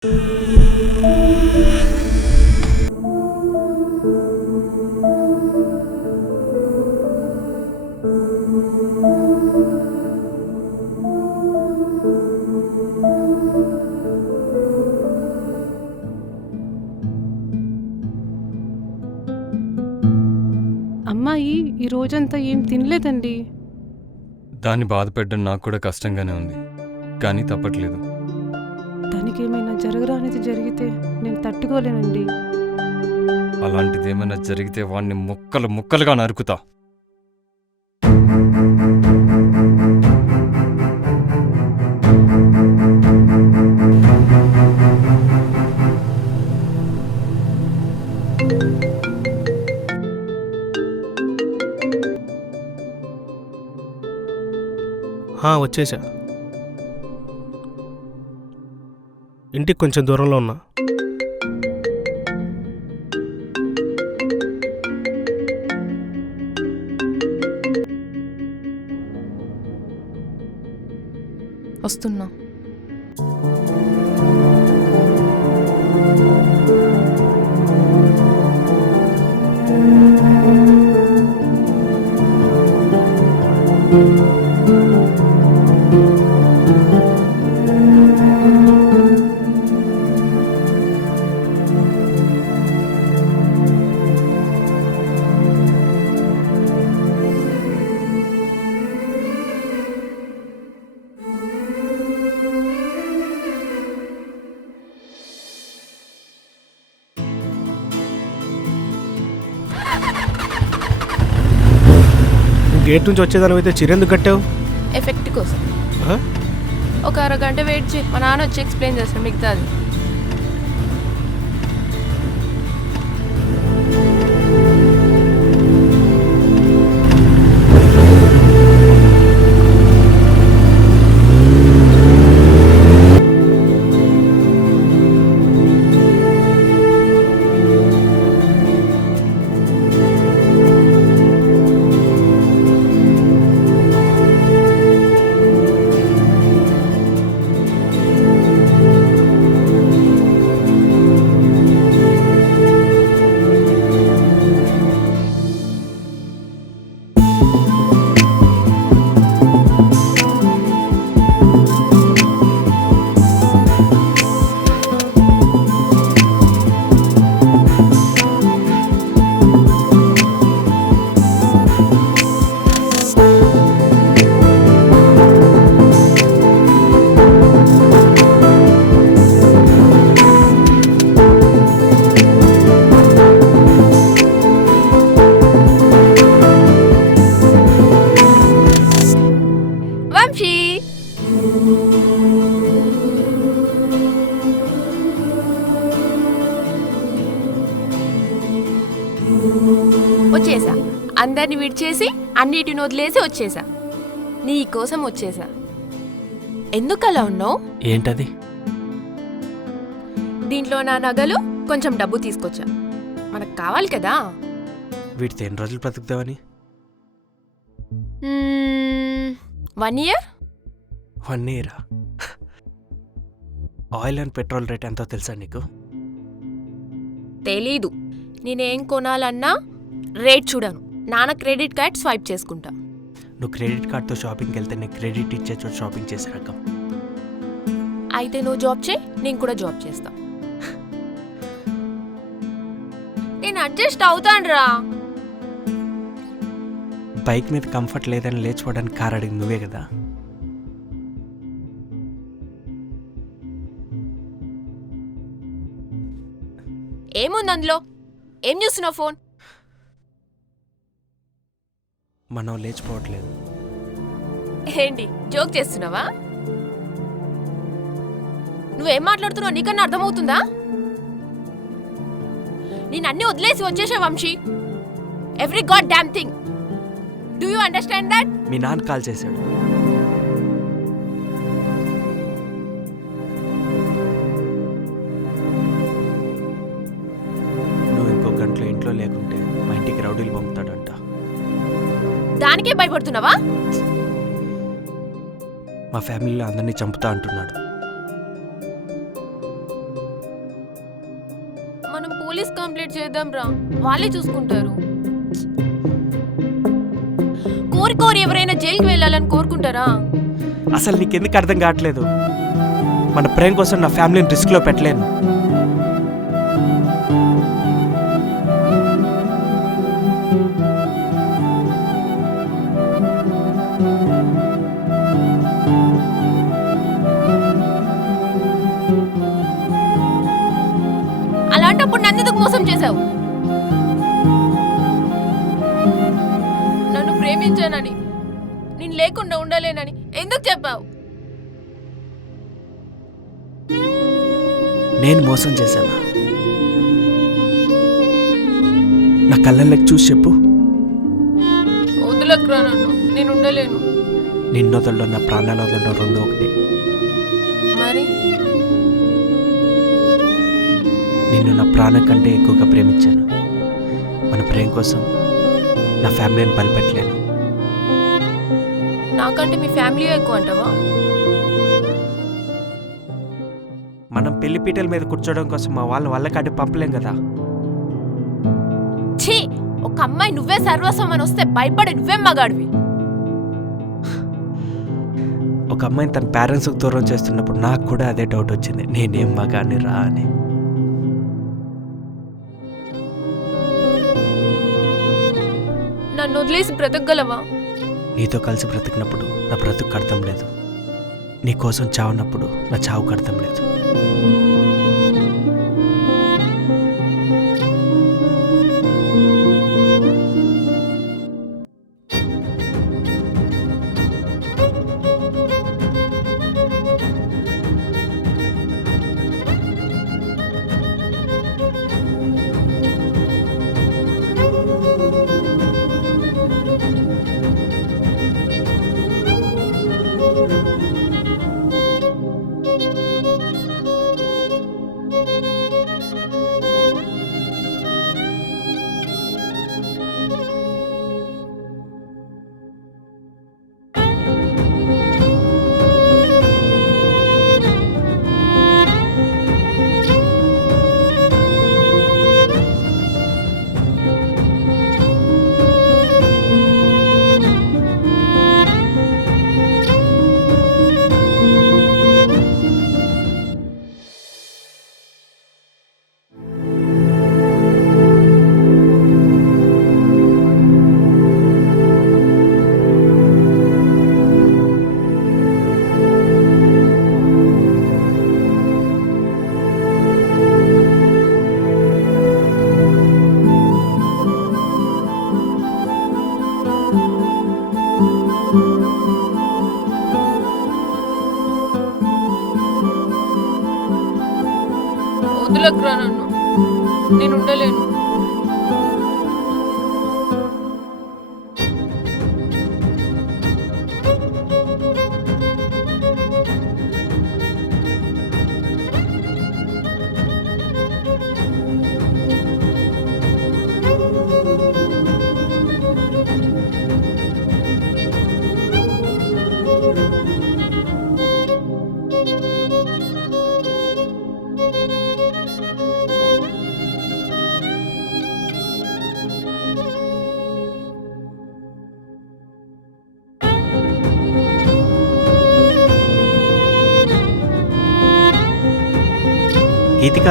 అమ్మాయి ఈ రోజంతా ఏం తినలేదండి. దాన్ని బాధపెట్టడం నాకు కూడా కష్టంగానే ఉంది, కానీ తప్పట్లేదు. దానికి ఏమైనా జరగరానిది జరిగితే నేను తట్టుకోలేనండి. అలాంటిదేమైనా జరిగితే వాణ్ణి ముక్కలు ముక్కలుగా నరుకుతా. వచ్చేసా. ఇంటికి కొంచెం దూరంలో ఉన్నా. వస్తున్నా. గేట్ నుంచి వచ్చేదాని అయితే చిరెందుకు కట్టావు? ఎఫెక్ట్ కోసం. ఒక అరగంట వెయిట్ చేయి, మా నాన్న వచ్చి ఎక్స్ప్లెయిన్ చేస్తాను మిగతాది. వచ్చేసా. అందరిని విడిచేసి అన్నిటిని వదిలేసి వచ్చేసా. నీ కోసం వచ్చేసా. ఎందుకు అలా ఉన్నావు? ఏంటది? దీంట్లో నా నగలు, కొంచెం డబ్బు తీసుకొచ్చా. మనకు కావాలి కదా. వీటితో ఎన్ని రోజులు బ్రతుకుతావని? 1 year. 1 year? Oil and petrol rate ఎంతో తెలుసా నీకు? తెలీదు. నేనేం కొనాలన్నా రేట్ చూడను. నాన్న క్రెడిట్ కార్డ్ స్వైప్ చేసుకుంటా. నువ్వు క్రెడిట్ కార్డ్తో షాపింగ్కి వెళ్తే నేను క్రెడిట్ ఇచ్చే చోట షాపింగ్ చేసే రకం. అయితే నువ్వు జాబ్ చేయి, నేను కూడా జాబ్ చేస్తా. నేను అడ్జస్ట్ అవుతానురా. బైక్ మీద కంఫర్ట్ లేదని లేచిపోవడానికి కారు అడిగింది నువ్వే కదా. ఏముంది అందులో? ఏం చూస్తున్నావు ఫోన్? మనం లేచిపోవట్లేదు. ఏంటి జోక్ చేస్తున్నావా? నువ్వేం మాట్లాడుతున్నావు నీకన్నా అర్థమవుతుందా? నేను అన్ని వదిలేసి వచ్చేసా Vamsi. Every god damn thing. Do you understand that? మీ నాన్న కాల్ చేశాడు. నువ్వు ఇంకో గంటలో ఇంట్లో లేకుంటే మా ఇంటికి రౌడీలు పంపుతాడంట. దానికే భయపడుతున్నావా? మా ఫ్యామిలీలో అందరినీ చంపుతా అంటున్నాడు. కంప్లీట్ చేద్దాం రా, వాళ్ళే చూసుకుంటారు. కోరి ఎవరైనా జైలుకి వెళ్ళాలని కోరుకుంటారా? అసలు నీకెందుకు అర్థం కావట్లేదు? మన ప్రేమ కోసం నా ఫ్యామిలీని రిస్క్లో పెట్టలేను. అలాంటప్పుడు నన్ను ఎందుకు మోసం చేశావు? నన్ను ప్రేమించానని, నేను లేకుండా ఉండలేనని ఎందుకు చెప్పావు? నేను మోసం చేశానా? నా కళ్ళల్లోకి చూసి చెప్పు. వదులకురా నన్ను, నేను ఉండలేను. నిన్ను వదలడం నా ప్రాణాలు వదలడం రెండు ఒకటి. మరి నిన్ను నా ప్రాణం కంటే ఎక్కువగా ప్రేమించాను. మన ప్రేమ కోసం నా ఫ్యామిలీని బలిపెట్టలేను. నాకంటే మీ ఫ్యామిలీ ఎక్కువ అంటావా? మనం పెళ్లి పీటల మీద కూర్చోవడం కోసం మా వాళ్ళని వాళ్ళకాటి పంపలేం కదా. ఛీ, ఒక అమ్మాయి నువ్వే సర్వస్వం అని వస్తే భయపడి నువ్వేం మగాడివి? ఒక అమ్మాయిని తన పేరెంట్స్కి దూరం చేస్తున్నప్పుడు నాకు కూడా అదే డౌట్ వచ్చింది, నేనేం మగాడిని రా అని. నన్ను వదిలేసి బ్రతకగలవా? నీతో కలిసి బ్రతికినప్పుడు నా బ్రతుకు అర్థం లేదు. నీ కోసం చావున్నప్పుడు నా చావుకు అర్థం లేదు. వదులకురా నన్ను, నేను ఉండలేను. గీతిక,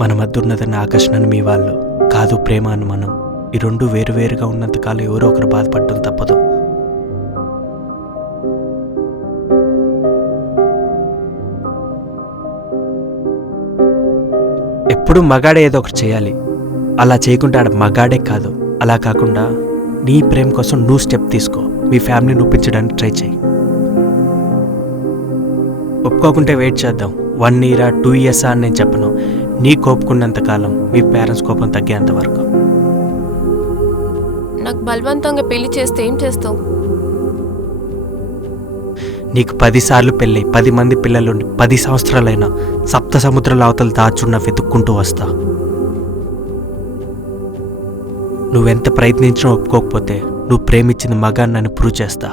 మన మధ్య ఉన్నదన్న ఆకర్షణను మీ వాళ్ళు కాదు, ప్రేమ అని మనం. ఈ రెండు వేరువేరుగా ఉన్నంతకాలం ఎవరో ఒకరు బాధపడడం తప్పదు. ఎప్పుడు మగాడే ఏదో ఒకటి చేయాలి. అలా చేయకుండా ఆడ మగాడే కాదు. అలా కాకుండా నీ ప్రేమ కోసం నువ్వు స్టెప్ తీసుకో. మీ ఫ్యామిలీని ఒప్పించడానికి ట్రై చేయి. ఒప్పుకోకుంటే వెయిట్ చేద్దాం. 1 year 2 years అని నేను చెప్పను. నీ కోపుకున్నంతకాలం మీ పేరెంట్స్ కోపం తగ్గేంత వరకు. నాకు బలవంతంగా పెళ్లి చేస్తే ఏం చేస్తావు? నీకు 10 సార్లు పెళ్ళై 10 మంది పిల్లలుండి 10 సంవత్సరాలైనా సప్త సముద్రాల అవతల దాచున్న వెతుక్కుంటూ వస్తా. నువ్వెంత ప్రయత్నించినా ఒప్పుకోకపోతే నువ్వు ప్రేమించిన మగాన్ని నన్ను ప్రూవ్ చేస్తా.